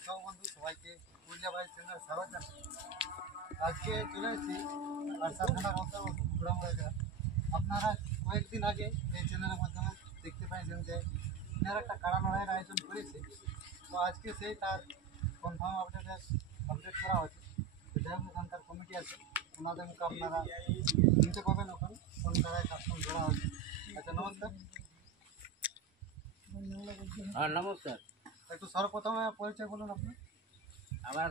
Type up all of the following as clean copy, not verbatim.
দর্শক বন্ধু সবাইকে পুরুলিয়া ভাই চ্যানেলে স্বাগত জানাই। আজকে চলে এসেছি আরসা থানার অন্তর্গত ঘোড়ামুড়া জেলা। আপনারা কয়েকদিন আগে এই চ্যানেলের মাধ্যমে দেখতে পাইছেন যে এনারা একটা কাড়া লড়াইয়ের আয়োজন করেছে। তো আজকে সেই তার কনফার্ম আপডেট করা হয়েছে। তো যাই হোক এখানকার কমিটি আছে, ওনাদের মুখে আপনারা শুনতে পাবেন ওখানে কোন কাড়ায় কাস্টম ধরা হয়েছে। আচ্ছা নমস্কার। হ্যাঁ নমস্কার। একটু সর্বপ্রথমে পরিচয় বলুন আপনি। আমার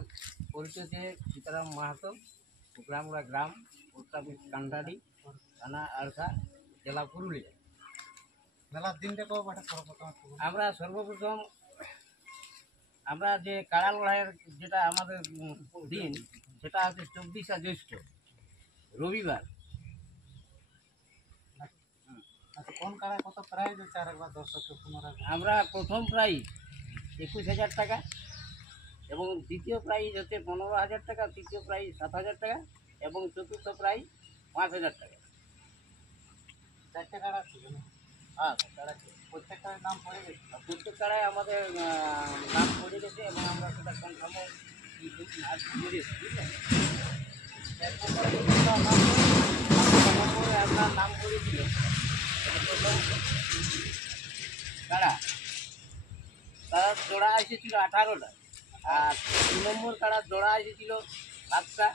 পরিচয় যে সীতারাম মাহাতো, ঘোড়ামুড়া গ্রাম, পোস্ট অফিস কান্ডারি, থানা আরসা, জেলা পুরুলিয়া। মেলার দিনটা কবে পাঠা সর্বপ্রথম? আমরা সর্বপ্রথম আমরা যে কাড়া লড়াইয়ের যেটা আমাদের দিন, সেটা হচ্ছে 24শে জ্যৈষ্ঠ রবিবার। আচ্ছা কোন কাড়ায় কত প্রাইজ হচ্ছে আর একবার দর্শককে পুনরায়? আমরা প্রথম প্রাইজ 21,000 টাকা এবং দ্বিতীয় প্রাইজ হচ্ছে 15,000 টাকা, তৃতীয় প্রাইজ 7,000 টাকা এবং চতুর্থ প্রাইজ 5,000 টাকা। চারটে কাড়া ছিল না? হ্যাঁ কাড়া প্রত্যেকটার নাম পড়ে গেছে। প্রত্যেক কাড়ায় আমাদের নাম পড়ে গেছে এবং আমরা সেটা কনফার্মও আজ করেছি, বুঝলেন। আপনার নাম করেছিল প্রথম কাড়া, তার জোড়া এসেছিল 18টা, আর 2 নম্বর কাড়ার জোড়া এসেছিল 7টা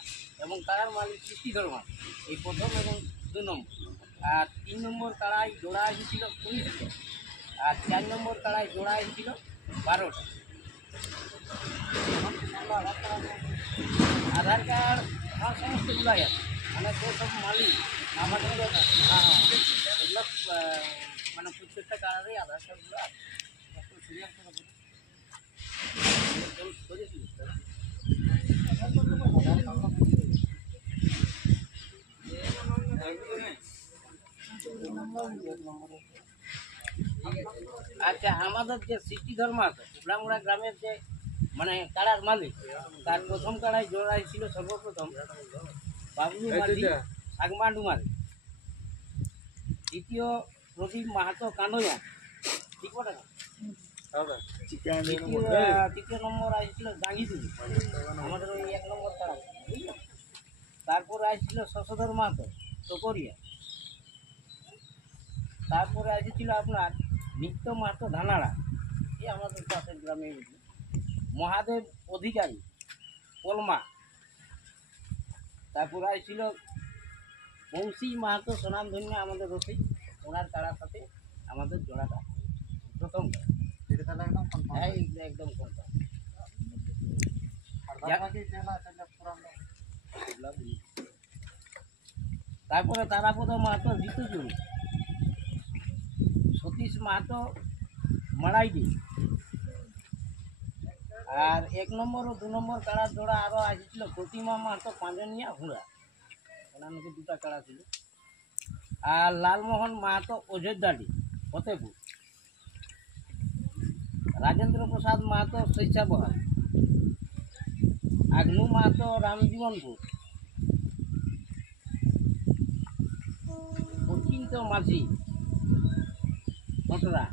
এবং কাড়ার মালিক সৃষ্টিধর মালিক, এই প্রথম এবং 2 নম্বর। আর 3 নম্বর কাড়ায় জোড়া এসেছিল 19টা, আর 4 নম্বর কাড়ায় জোড়া এসেছিল 12টা। আধার কার্ড আমার সমস্তগুলাই আছে, মানে তো সব মালিক আমাদের। হ্যাঁ এগুলো মানে প্রত্যেকটা কার্ডেরই আধার কার্ডগুলো আছে। সিরিয়াল করে আচ্ছা, আমাদের যে সৃষ্টিধর মাছ ঘোড়ামুড়া গ্রামের যে মানে কাড়ার মালিক, তার প্রথম কাড়ায় জোড়াই ছিল সর্বপ্রথম বাবলু মাঝি আগমান্ডু মাঝি, দ্বিতীয় প্রদীপ মাহাতো কানোয়া, ঠিক বটে না? তৃতীয় নম্বর আসছিল জাঙ্গিদুলি, আমাদের ওই 1 নম্বর কাড়া, বুঝলেন। তারপরে আসছিল শশধর মাহাতো টকরিয়া, তারপরে এসেছিল আপনার নিত্য মাহাতো ধানাড়া, এই আমাদের পাশের গ্রামে। মহাদেব অধিকারী কলমা, তারপরে আসছিল বংশী মাহাতো সোনামধন্য আমাদের রসিক, ওনার কাড়ার সাথে আমাদের জোড়াটা প্রথম। এটা তাহলে একদম কনফার্ম। হ্যাঁ একদম কনফার্ম। আর বাকি জেলা তাহলে পুরান। তারপরে তারাপদ মাহাতো জিতুজুড়ি, সতীশ মাহাতো মারাইডি, আর 1 নম্বর ও 2 নম্বর কাড়ার জোড়া আরও আসছিল প্রতিমা মাহাতো পাঁজনিয়া হুড়া, ওনার নাকি 2টা কাড়া ছিল। আর লালমোহন মাহাতো অযোধ্যাডি ফতেপুর, রাজেন্দ্র প্রসাদ মাহাতো শৈশাবহাল, আগ্নু মাহাতো রামজীবনপুর, অচিন্ত মাঝি ঘটরা,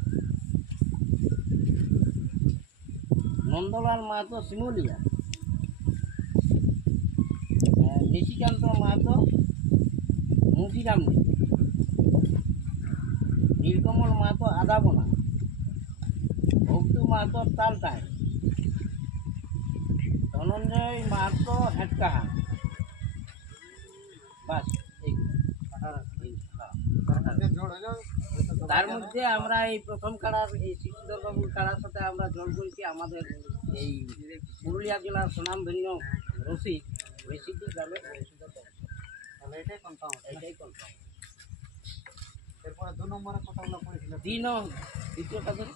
নন্দলাল মাহাতো শিমলিয়া, নিশিকান্ত মাহাতো মুজিরামনি, নীলকমল মাহাতো আদাবনা, ভক্তু মাহাতো তালটায়, ধনঞ্জয় মাহাতো হেটকাহা। বাস এইগুলো। তার মধ্যে আমরা এই প্রথম কাড়ার এই শিশুধর বাবুর কাড়ার সাথে আমরা জল করেছি আমাদের এই পুরুলিয়া জেলার সুনামধন্য রসিক রেসিপি গ্রামের রসিকের বংশ। তাহলে এটাই কনফার্ম। এটাই কনফার্ম। এরপরে 2 নম্বরে কতগুলো পড়েছিল? দ্বিতীয়টা ধরে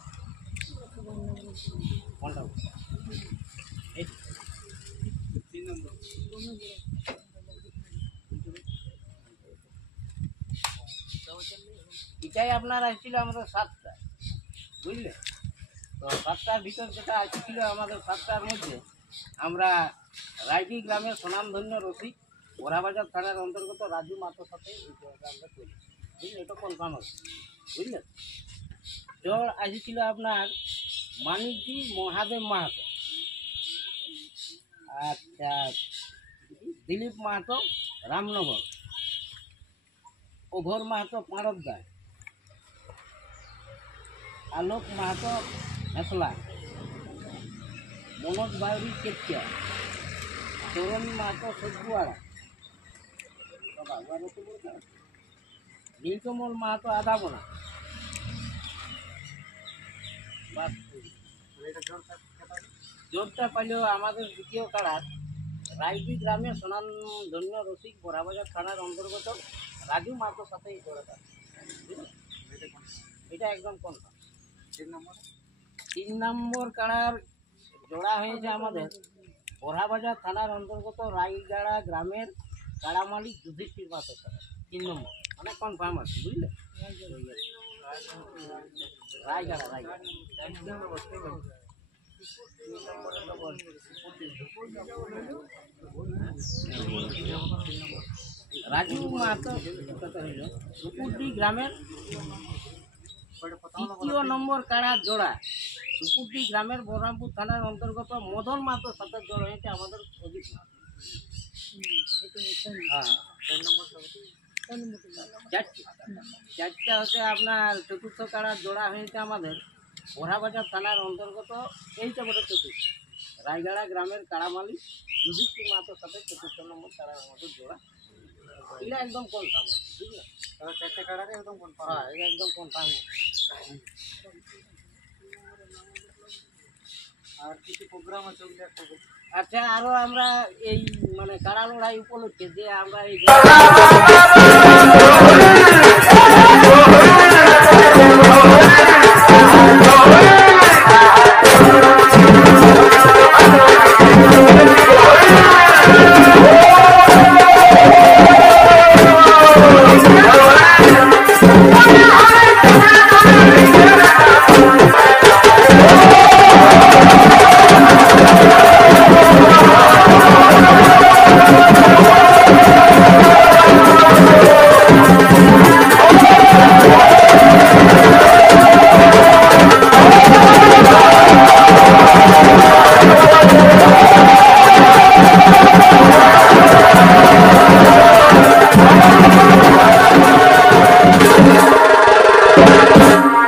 কোনটা? এই 3 নম্বর। এটাই আপনার আসছিল আমাদের 7টা, বুঝলে। তো 7টার ভিতর যেটা আসছিল আমাদের 7টার মধ্যে আমরা রায়টি গ্রামের সুনামধন্য রসিক ওরাবাজার থানার অন্তর্গত রাজু মাতোর সাথে এই জলটা আমরা করেছি, বুঝলেন। এটা কনফার্ম হচ্ছে, বুঝলেন। জল আসছিল আপনার মানিকজি মহাদেব মাহাতো আচ্ছা, দিলীপ মাহাতো রামনগর, অঘোর মাহাতো পাঁড়বদা, আলোক মাহাতো হেসলা, মনোজ বাউরি কেতিয়া, চরণ মাহাতো সজ্জুয়াড়া, নীলকমল মাহাতো আদাবনা। জোরটা পাইলেও আমাদের দ্বিতীয় কাড়ার রায়দি গ্রামে সোনান ধন্য রসিক বড়াবাজার থানার অন্তর্গত রাজু মাহাতোর সাথে এই জোড়াটা, এটা একদম কনফার্ম। 3 নম্বর কাড়ার জোড়া হয়েছে আমাদের বড়াবাজার থানার অন্তর্গত রায়গাড়া গ্রামের কাড়া মালিক যুধিষ্ঠির মাহাতোর সাথে 3 নম্বর, মানে কনফার্ম আছে, বুঝলে? রায়গাড়া রাজু মাহাতো হইল সুপুরডি গ্রামের 3 নম্বর কাড়ার জোড়া, সুপুরডি গ্রামের বহরমপুর থানার অন্তর্গত মদন মাহাতোর সাথে জোড়া হয়েছে আমাদের অজিত মাহাতো। হ্যাঁ, চারটা হচ্ছে আপনার চতুর্থ কাড়ার জোড়া হয়েছে আমাদের বড়াবাজার থানার অন্তর্গত, এইটা বলে চতুর্থ রায়গাড়া গ্রামের কাড়া মালিক যুধিষ্ঠির মাহাতোর সাথে 4 নম্বর কাড়ার আমাদের জোড়া। এটা একদম কনফার্ম আছে, বুঝলেন? 4টে কাড়ারে একদম কনফার্ম। হ্যাঁ, এটা একদম কনফার্ম। আর কিছু প্রোগ্রাম আছে ওগুলো একটা বলুন। আচ্ছা, আরো আমরা এই মানে কাড়া লড়াই উপলক্ষে যে আমরা এই